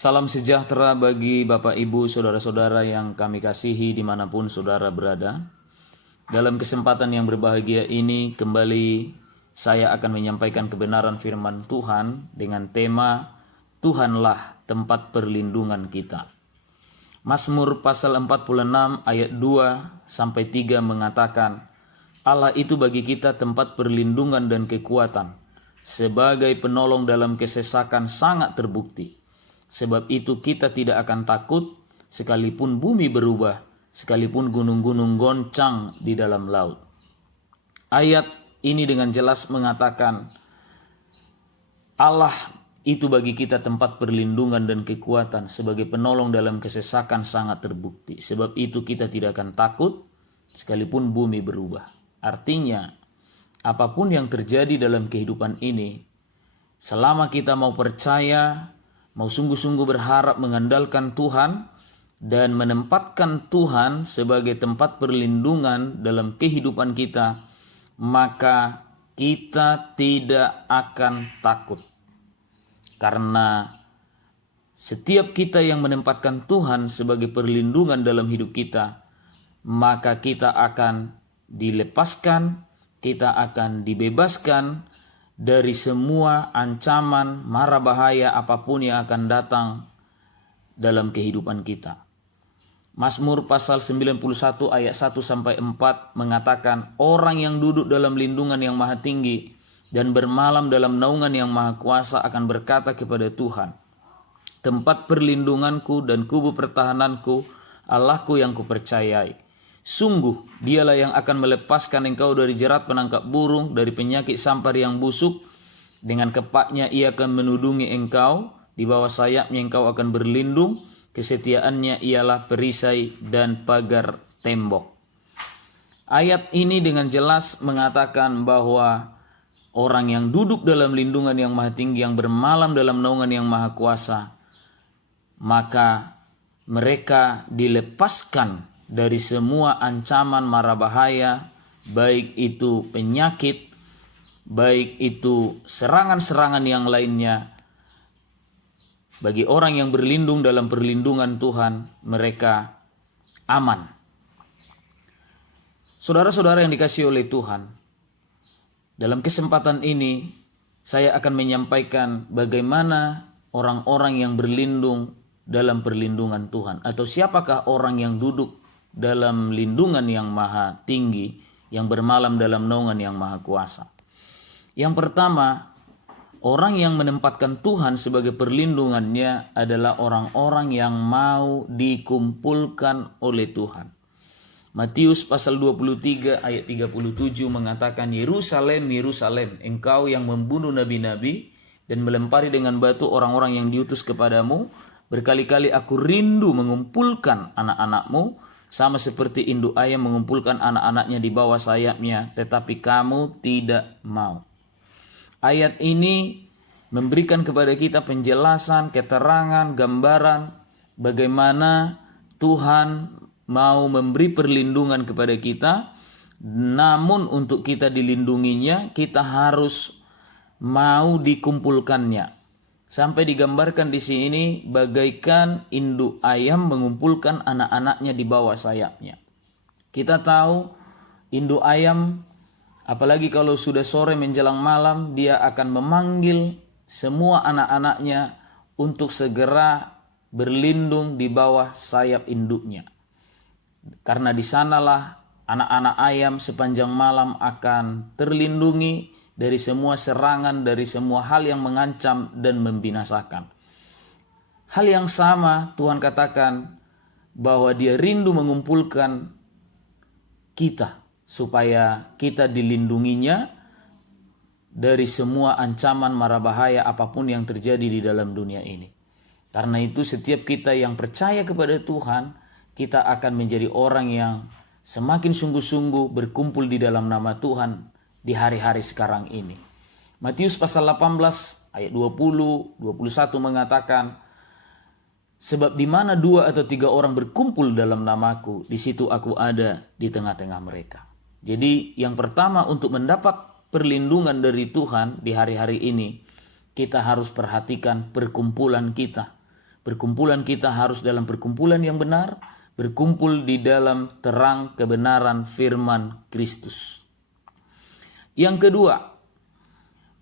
Salam sejahtera bagi Bapak Ibu Saudara-saudara yang kami kasihi dimanapun saudara berada. Dalam kesempatan yang berbahagia ini kembali saya akan menyampaikan kebenaran firman Tuhan dengan tema Tuhanlah tempat perlindungan kita. Mazmur pasal 46 ayat 2-3 mengatakan, Allah itu bagi kita tempat perlindungan dan kekuatan, sebagai penolong dalam kesesakan sangat terbukti. Sebab itu kita tidak akan takut sekalipun bumi berubah, sekalipun gunung-gunung goncang di dalam laut. Ayat ini dengan jelas mengatakan Allah itu bagi kita tempat perlindungan dan kekuatan sebagai penolong dalam kesesakan sangat terbukti. Sebab itu kita tidak akan takut sekalipun bumi berubah. Artinya apapun yang terjadi dalam kehidupan ini, selama kita mau percaya, mau sungguh-sungguh berharap mengandalkan Tuhan dan menempatkan Tuhan sebagai tempat perlindungan dalam kehidupan kita, maka kita tidak akan takut. Karena setiap kita yang menempatkan Tuhan sebagai perlindungan dalam hidup kita, maka kita akan dilepaskan, kita akan dibebaskan dari semua ancaman, mara bahaya apapun yang akan datang dalam kehidupan kita. Mazmur pasal 91 ayat 1-4 mengatakan, orang yang duduk dalam lindungan yang maha tinggi dan bermalam dalam naungan yang maha kuasa akan berkata kepada Tuhan, tempat perlindunganku dan kubu pertahananku, Allahku yang kupercayai. Sungguh dialah yang akan melepaskan engkau dari jerat penangkap burung, dari penyakit sampar yang busuk. Dengan kepaknya ia akan menudungi engkau, di bawah sayapnya engkau akan berlindung. Kesetiaannya ialah perisai dan pagar tembok. Ayat ini dengan jelas mengatakan bahwa orang yang duduk dalam lindungan yang maha tinggi, yang bermalam dalam naungan yang maha kuasa, maka mereka dilepaskan dari semua ancaman mara bahaya, baik itu penyakit, baik itu serangan-serangan yang lainnya. Bagi orang yang berlindung dalam perlindungan Tuhan, mereka aman. Saudara-saudara yang dikasihi oleh Tuhan, dalam kesempatan ini saya akan menyampaikan bagaimana orang-orang yang berlindung dalam perlindungan Tuhan, atau siapakah orang yang duduk dalam lindungan yang maha tinggi, yang bermalam dalam naungan yang maha kuasa. Yang pertama, orang yang menempatkan Tuhan sebagai perlindungannya adalah orang-orang yang mau dikumpulkan oleh Tuhan. Matius pasal 23 ayat 37 mengatakan, Yerusalem, Yerusalem, engkau yang membunuh nabi-nabi dan melempari dengan batu orang-orang yang diutus kepadamu, berkali-kali aku rindu mengumpulkan anak-anakmu, sama seperti induk ayam mengumpulkan anak-anaknya di bawah sayapnya, tetapi kamu tidak mau. Ayat ini memberikan kepada kita penjelasan, keterangan, gambaran bagaimana Tuhan mau memberi perlindungan kepada kita. Namun untuk kita dilindunginya, kita harus mau dikumpulkannya. Sampai digambarkan di sini bagaikan induk ayam mengumpulkan anak-anaknya di bawah sayapnya. Kita tahu induk ayam, apalagi kalau sudah sore menjelang malam, dia akan memanggil semua anak-anaknya untuk segera berlindung di bawah sayap induknya. Karena di sanalah anak-anak ayam sepanjang malam akan terlindungi dari semua serangan, dari semua hal yang mengancam dan membinasakan. Hal yang sama Tuhan katakan bahwa Dia rindu mengumpulkan kita supaya kita dilindunginya dari semua ancaman mara bahaya apapun yang terjadi di dalam dunia ini. Karena itu setiap kita yang percaya kepada Tuhan, kita akan menjadi orang yang semakin sungguh-sungguh berkumpul di dalam nama Tuhan di hari-hari sekarang ini. Matius pasal 18 ayat 20-21 mengatakan, sebab di mana 2 atau 3 orang berkumpul dalam namaku, di situ aku ada di tengah-tengah mereka. Jadi yang pertama, untuk mendapat perlindungan dari Tuhan di hari-hari ini, kita harus perhatikan perkumpulan kita. Perkumpulan kita harus dalam perkumpulan yang benar, berkumpul di dalam terang kebenaran firman Kristus. Yang kedua,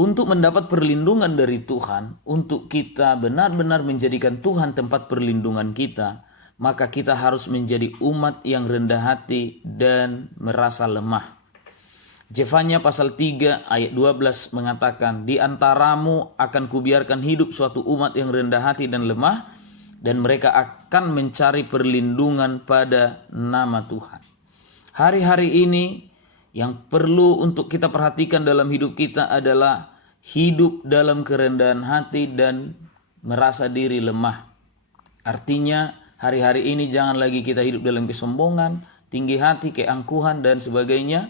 untuk mendapat perlindungan dari Tuhan, untuk kita benar-benar menjadikan Tuhan tempat perlindungan kita, maka kita harus menjadi umat yang rendah hati dan merasa lemah. Zefanya pasal 3 ayat 12 mengatakan, di antaramu akan kubiarkan hidup suatu umat yang rendah hati dan lemah, dan mereka akan mencari perlindungan pada nama Tuhan. Hari-hari ini yang perlu untuk kita perhatikan dalam hidup kita adalah hidup dalam kerendahan hati dan merasa diri lemah. Artinya hari-hari ini jangan lagi kita hidup dalam kesombongan, tinggi hati, keangkuhan dan sebagainya.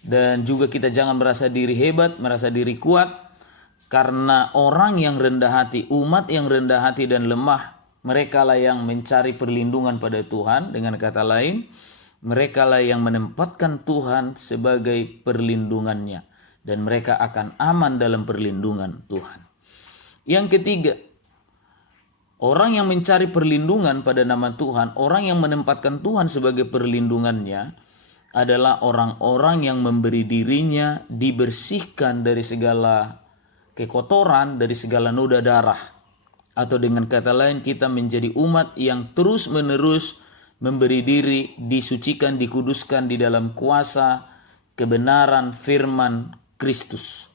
Dan juga kita jangan merasa diri hebat, merasa diri kuat. Karena orang yang rendah hati, umat yang rendah hati dan lemah, mereka lah yang mencari perlindungan pada Tuhan. Dengan kata lain, mereka lah yang menempatkan Tuhan sebagai perlindungannya. Dan mereka akan aman dalam perlindungan Tuhan. Yang ketiga, orang yang mencari perlindungan pada nama Tuhan, orang yang menempatkan Tuhan sebagai perlindungannya, adalah orang-orang yang memberi dirinya dibersihkan dari segala kekotoran, dari segala noda darah. Atau dengan kata lain, kita menjadi umat yang terus-menerus memberi diri disucikan, dikuduskan di dalam kuasa kebenaran firman Kristus.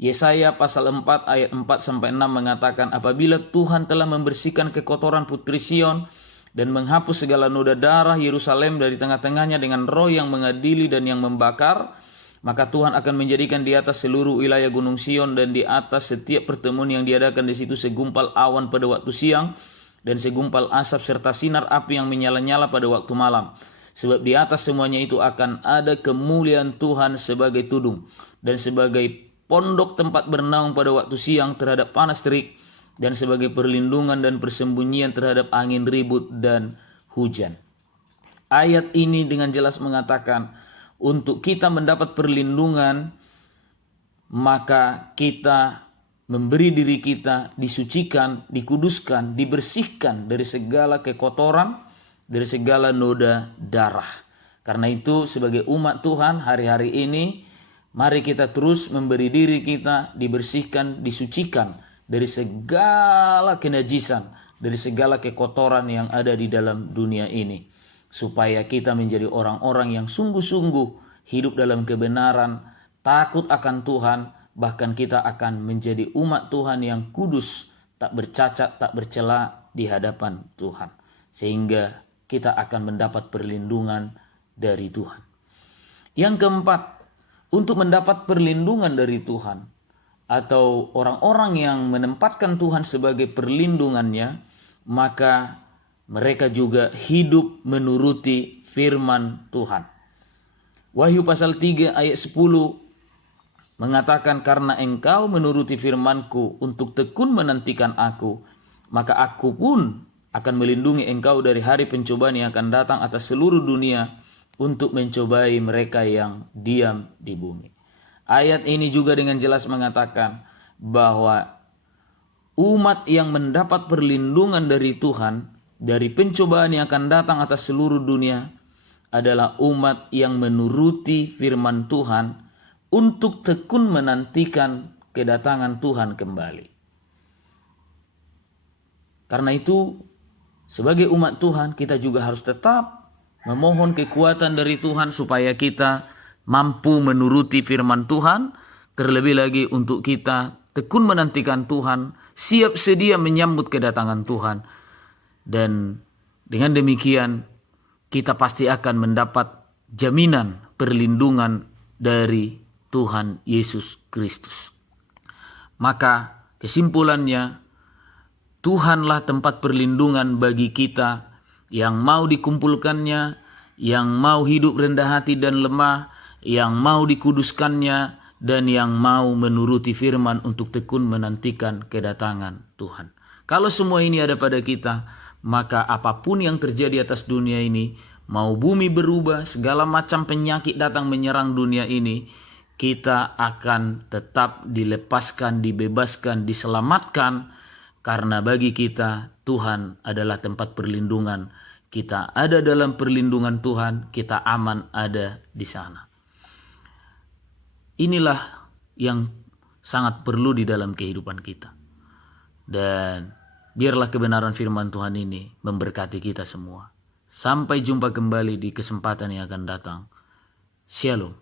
Yesaya pasal 4 ayat 4-6 mengatakan, apabila Tuhan telah membersihkan kekotoran putri Sion dan menghapus segala noda darah Yerusalem dari tengah-tengahnya dengan roh yang mengadili dan yang membakar, maka Tuhan akan menjadikan di atas seluruh wilayah gunung Sion dan di atas setiap pertemuan yang diadakan di situ segumpal awan pada waktu siang dan segumpal asap serta sinar api yang menyala-nyala pada waktu malam. Sebab di atas semuanya itu akan ada kemuliaan Tuhan sebagai tudung dan sebagai pondok tempat bernaung pada waktu siang terhadap panas terik, dan sebagai perlindungan dan persembunyian terhadap angin ribut dan hujan. Ayat ini dengan jelas mengatakan, untuk kita mendapat perlindungan, maka kita memberi diri kita disucikan, dikuduskan, dibersihkan dari segala kekotoran, dari segala noda darah. Karena itu sebagai umat Tuhan hari-hari ini, mari kita terus memberi diri kita dibersihkan, disucikan dari segala kenajisan, dari segala kekotoran yang ada di dalam dunia ini. Supaya kita menjadi orang-orang yang sungguh-sungguh hidup dalam kebenaran, takut akan Tuhan, bahkan kita akan menjadi umat Tuhan yang kudus, tak bercacat, tak bercela di hadapan Tuhan. Sehingga kita akan mendapat perlindungan dari Tuhan. Yang keempat, untuk mendapat perlindungan dari Tuhan, atau orang-orang yang menempatkan Tuhan sebagai perlindungannya, maka mereka juga hidup menuruti firman Tuhan. Wahyu pasal 3 ayat 10 mengatakan, karena engkau menuruti firmanku untuk tekun menantikan aku, maka aku pun akan melindungi engkau dari hari pencobaan yang akan datang atas seluruh dunia untuk mencobai mereka yang diam di bumi. Ayat ini juga dengan jelas mengatakan bahwa umat yang mendapat perlindungan dari Tuhan dari pencobaan yang akan datang atas seluruh dunia adalah umat yang menuruti firman Tuhan untuk tekun menantikan kedatangan Tuhan kembali. Karena itu, sebagai umat Tuhan kita juga harus tetap memohon kekuatan dari Tuhan supaya kita mampu menuruti firman Tuhan, terlebih lagi untuk kita tekun menantikan Tuhan, siap sedia menyambut kedatangan Tuhan. Dan dengan demikian kita pasti akan mendapat jaminan perlindungan dari Tuhan Yesus Kristus. Maka kesimpulannya, Tuhanlah tempat perlindungan bagi kita yang mau dikumpulkannya, yang mau hidup rendah hati dan lemah, yang mau dikuduskannya, dan yang mau menuruti firman untuk tekun menantikan kedatangan Tuhan. Kalau semua ini ada pada kita, maka apapun yang terjadi atas dunia ini, mau bumi berubah, segala macam penyakit datang menyerang dunia ini, kita akan tetap dilepaskan, dibebaskan, diselamatkan, karena bagi kita Tuhan adalah tempat perlindungan. Kita ada dalam perlindungan Tuhan, kita aman ada di sana. Inilah yang sangat perlu di dalam kehidupan kita. Dan biarlah kebenaran firman Tuhan ini memberkati kita semua. Sampai jumpa kembali di kesempatan yang akan datang. Shalom.